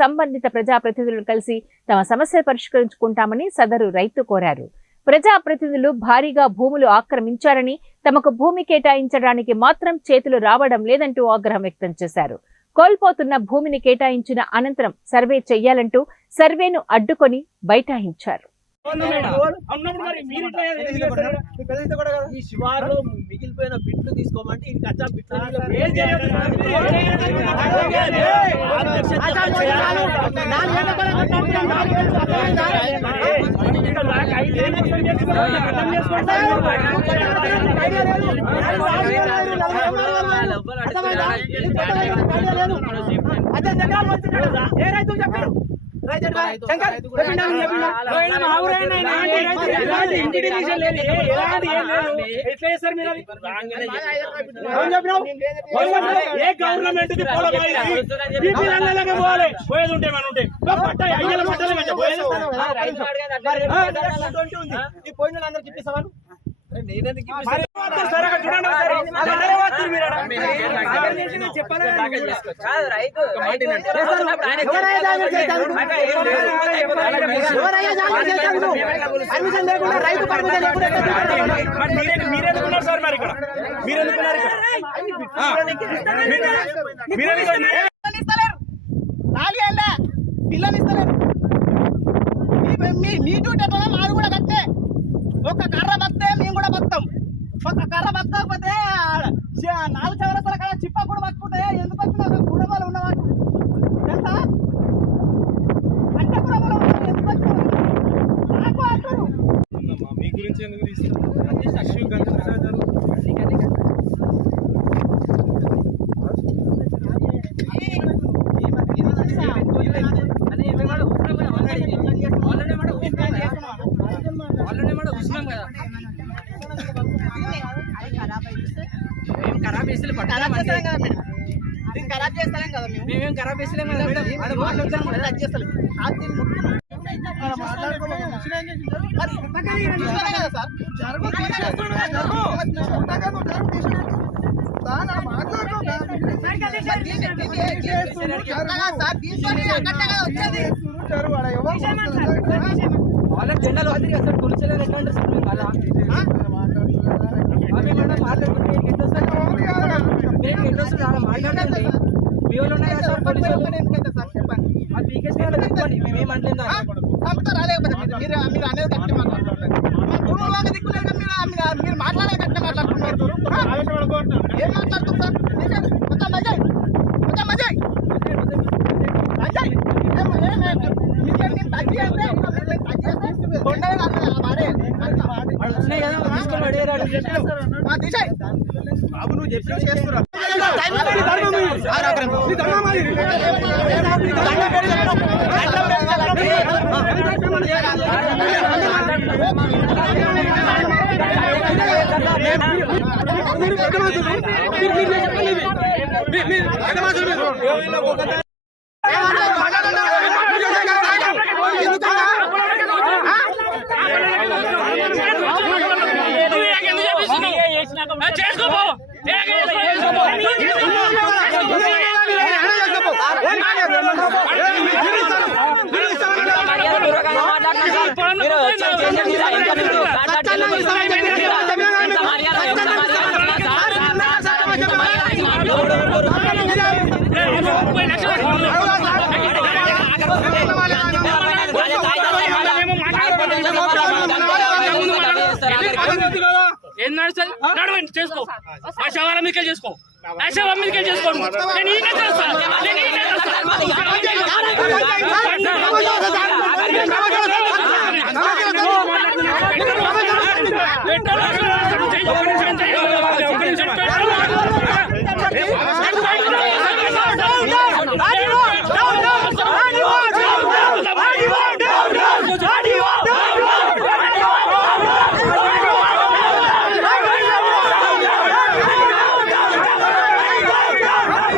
సంబంధిత ప్రజాప్రతినిధులను కలిసి తమ సమస్యలు పరిష్కరించుకుంటామని సదరు రైతు కోరారు. ప్రజాప్రతినిధులు భారీగా భూములు ఆక్రమించారని, తమకు భూమి కేటాయించడానికి మాత్రం చేతులు రావడం లేదంటూ ఆగ్రహం వ్యక్తం చేశారు. కోల్పోతున్న భూమిని కేటాయించిన అనంతరం సర్వే చేయాలంటూ సర్వేను అడ్డుకొని బైఠాయించారు. ఈ శివారు మిగిలిపోయిన బిట్లు తీసుకోమంటే ఇది కచ్చా బిట్లు ఒక కర్ర బత్తే మేము కూడా బతాం. ఒక కర్ర బతకపోతే 4 చవరస్తల కదా చిప్ప కూడా బతుకుంటే ఎందుకు వచ్చిన కుటుంబాలు ఉన్నవాడు తెలుసా? అంటే కుటుంబాలు ఎందుకు వచ్చిన నాకు అంటారు. మీ గురించి ఎందుకు ఖరాబ్ చేస్తాం కదా మేమేం ఖరాబ్ చేస్తలేం కదా మేడం. వాళ్ళకి జెండాలు వదిలి అసలు కొలిచలేదు ఎట్లా సార్ మేము అలా మాట్లాడండి. మీ వాళ్ళు ఉన్నాయి కదా సార్ పోలీసు మేమేమంటలేదు మీరు అనేది కట్టే మాట్లాడుతున్నారు. మీరు మాట్లాడే కట్టే మాట్లాడుతున్నారు. ఏం మాట్లాడుతున్నారు సార్? మొత్తం మజాయ్ మొత్తం మజాయ్ మజాయ్ బాబు నువ్వు చెప్పి చేస్తున్నా చేసుకో శవాల మీదకే చేసుకో శవం మీదకే చేసుకోండి. నేను ఈయన చేస్తాను నేను